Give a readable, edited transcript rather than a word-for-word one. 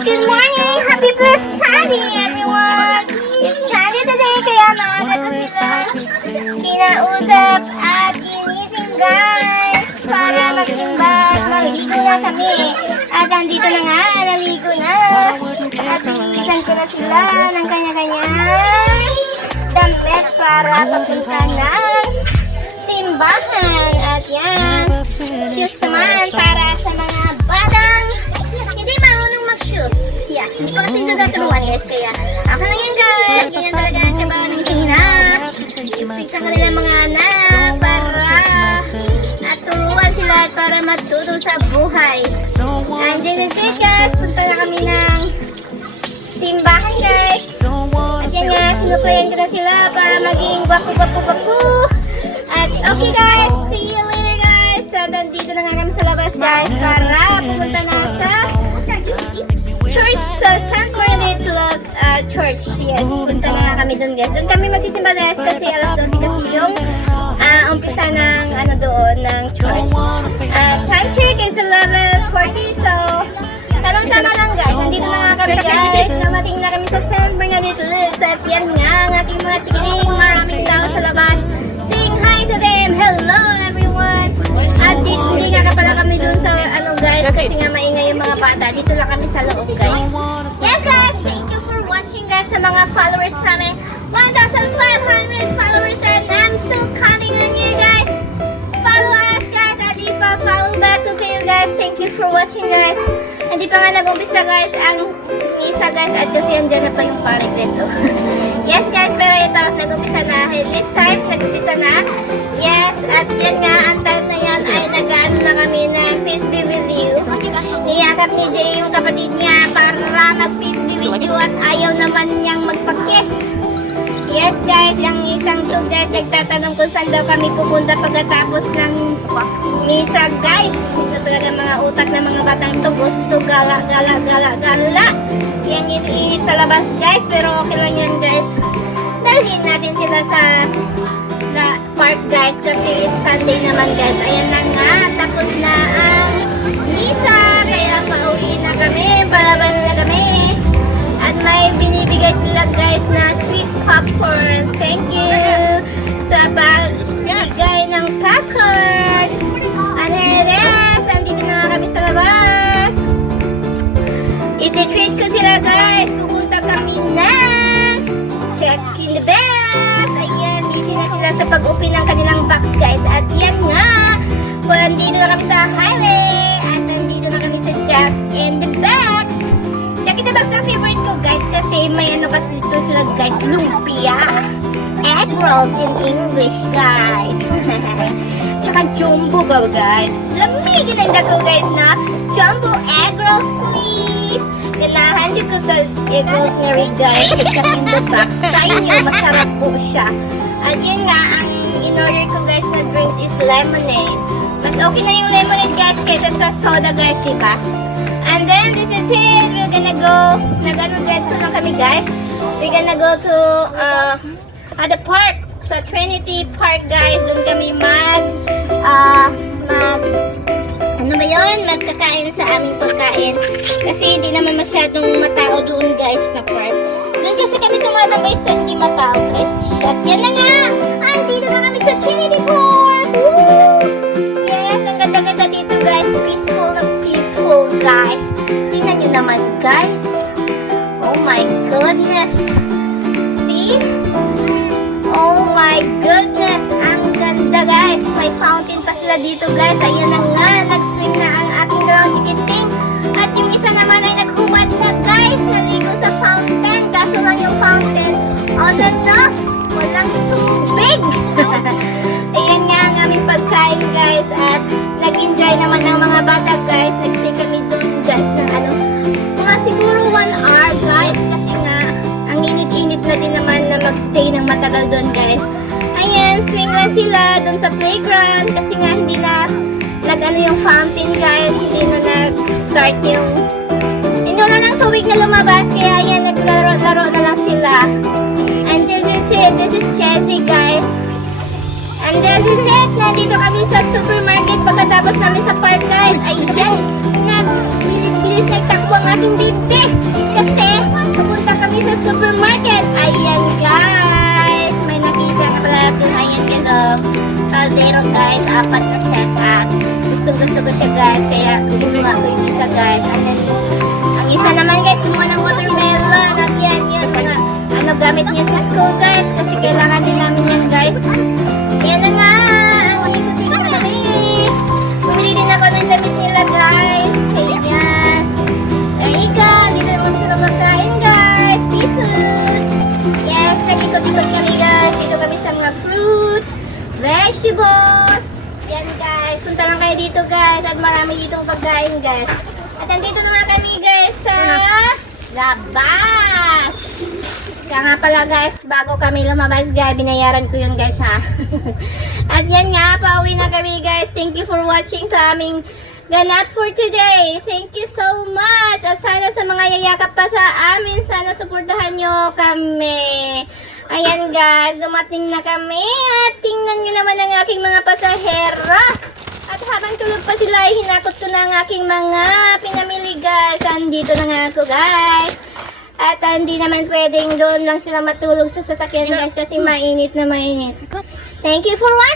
good morning! Happy blessed Sunday, everyone! It's Sunday today, kaya maaga ko sila kinausap at ginising, guys, para magsimba at maligo na kami. At andito na nga, naligo na. At bilisan ko na sila ng kanya-kanyang damit para papunta ng simbahan. At yan, shoes naman para sa mga batang hindi marunong mag-shoes. Yeah, hindi ko kasi natuturuan, guys. Kaya ako lang yan, guys. Ganyan talaga ang trabaho ng sinap. I-fix ang kanilang mga anak para at turuan sila para matuto sa buhay. Andiyan na siya, guys. Punta na kami ng simbahan, guys. At yan nga, sinuplayan ko na sila para maging gwapo-gwapo-gwapo. At okay, guys. See you later, guys. At nandito na nga kami sa labas, guys, para pumunta na sa church, sa San Bernardino Church. Yes, punta na nga kami doon, guys. Doon kami magsisimba, guys, kasi alas 12 kasi yung umpisa ng doon, ng church. Time check is 11:40, so tamang-tama lang, guys. Nandito na nga kami, guys. Namating na kami sa San Bernardino. At yan nga, ang aking mga chikiting, maraming tao sa labas. Saying hi to them. Hello, everyone. At hindi nga pala kami dun sa guys, kasi nga maingay yung mga bata. Dito lang kami sa loob, guys. Yes, guys, thank you for watching, guys, sa mga followers namin. 1,500 followers, and I'm still counting on you, guys. Follow us, guys, at if I follow back to kayo, guys. Thank you for watching, guys. Hindi pa nga nag-umpisa, guys, ang isa, guys, at kasi andyan na pa yung parigres, oh. Yes, guys, pero ito, nag-umpisa na. This time, nag-umpisa na. Yes, at yan nga, ang time na yan ay nag-ano na kami ng Peace Be With You. Niyakap ni Jay yung kapatid niya para mag-Peace Be With You at ayaw naman niyang magpa-kiss. Yes, guys, yung isang to, guys, nagtatanong kung saan daw kami pupunta pagkatapos ng misa, guys. Ito talaga mga utak ng mga batang to. Gusto gala. Yang init sa labas, guys, pero okay lang yan, guys. Dalhin natin sila sa park, guys, kasi it's Sunday naman, guys. Ayan na nga, tapos na ang misa, kaya pauwi na kami, palabas na kami. At may binibigay sila, guys, na sweet popcorn. Thank you sa pagbigay ng popcorn. Ano na this? Andito na kami sa labas. I-treat ko sila, guys. Pupunta kami na check in the bags. Ayan, busy na sila sa pag-open ng kanilang box, guys. At yan nga, nandito na kami sa highway. At nandito na kami sa check in the bags. Check in the bags ang favorite ko, guys. Kasi may kasi ito sila, guys. Lumpia. Egg rolls in English, guys. Tsaka jumbo ba, guys? Lamigin ang dako, guys, na jumbo egg rolls, please. Ganahan dyan ko sa egg rolls nga rin, guys. Sa check in the box. Try nyo, masarap po siya. At yun nga, ang in-order ko, guys, na drinks is lemonade. Mas okay na yung lemonade, guys, kaysa sa soda, guys, diba? And then, this is it. We're gonna go, nag-drive to lang kami, guys. We're gonna go to, at the park, sa Trinity Park, guys. Doon kami ano ba yun? Magkakain sa aming pagkain. Kasi hindi naman masyadong matao doon, guys, sa park. Doon kasi kami tumatambay sa hindi matao, guys. At yan na nga! Andito na kami sa Trinity Park! Woo! Yes, ang ganda-ganda dito, guys. Peaceful na peaceful, guys. Tingnan nyo naman, guys. Oh my goodness. See? Oh my goodness. Ang ganda, guys. May fountain pa sila dito, guys. Ayan na nga. Nag-swim na ang aking dalawang chikiting. At yung isa naman ay naghubad na, guys. Naligo sa fountain. Kaso lang yung fountain on and off. Walang tubig. Ayan nga ang aming pagkain, guys. At nag-enjoy naman ang mga bata, guys. Nag-stay kami doon, guys, ng mga siguro 1 hour, guys. Kasi nga, ang init-init na din naman na mag-stay ng matagal doon, guys. Ayan, swing lang sila doon sa playground. Kasi nga, hindi na yung fountain, guys. Hindi na nag-start yung wala ng tubig na lumabas. Kaya ayan, naglaro-laro na lang sila. And this is it. This is Chelsea, guys. And this is it. Nandito kami sa supermarket pagkatapos namin sa park, guys. Ayan, nagbilis-bilis nagtakbo ang aking baby. sombrero guys, 4 na set at gusto ko siya guys, kaya gumawa ko yung isa guys. And then, ang isa naman guys, gumawa ng watermelon at yan yun, mga ano gamit niya sa school guys, kasi kailangan din namin yan guys. Yan na nga, bumili din ako ng damit nila guys. Ayan. There you go. Dito naman sa makain guys. Seafoods. Yes, nag-ikot-ikot kami guys. Dito kami sa mga fruits, vegetables. Yan guys. Punta lang kayo dito guys. At marami ditong pagkain guys. At nandito na nga kami guys sa labas. Kaya nga pala guys, bago kami lumabas guys, binayaran ko yun guys ha. At yan nga, pauwi na kami guys. Thank you for watching sa aming ganap for today. Thank you so much. At sana sa mga yayakap pa sa amin, sana suportahan nyo kami. Ayan guys, dumating na kami. At tingnan nyo naman ang aking mga pasahera. At habang tulog pa sila, hinakot ko na ang aking mga pinamili guys. Andito na nga ako guys. At hindi naman pwedeng doon lang sila matulog sa sasakyan guys kasi mainit na mainit. Thank you for watching.